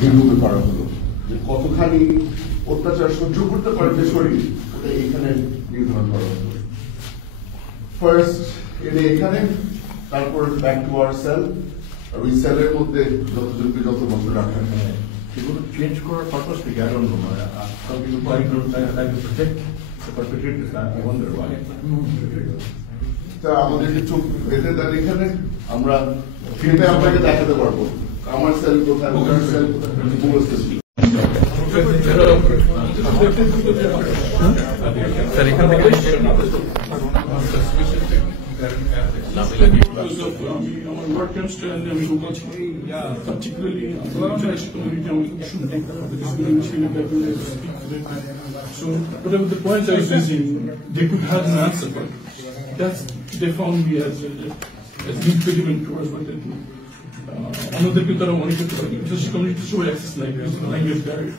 যেভাবে করা হলো, যে কতখানি অত্যাচার সহ্য করতে পারবে শরীর, ওটা এইখানে নির্ধারণ করা হলো। ফার্স্ট এনে এখানে, তারপর ব্যাক টু আওয়ার সেল, আর ওই সেলের মধ্যে যতজনকে যত বছর রাখা হয় এগুলো চেঞ্জ করার পারপাস থেকে I don't know. Some people like to protect the perpetrators. I wonder why. তা আমাদেরকে চোখ বেঁধে দেন এখানে, আমরা ফিল্মে আপনাকে দেখাতে পারবো আমার সেল কোথায়, ওখানে সেল কোথায়, বুঝতে ছিল। Our work comes to end and particularly the international community should take this very so whatever the points I was raising, they could have an answer, but that's they found me as impediment towards what they do. Another people are monitoring, so she community show access like this language barrier.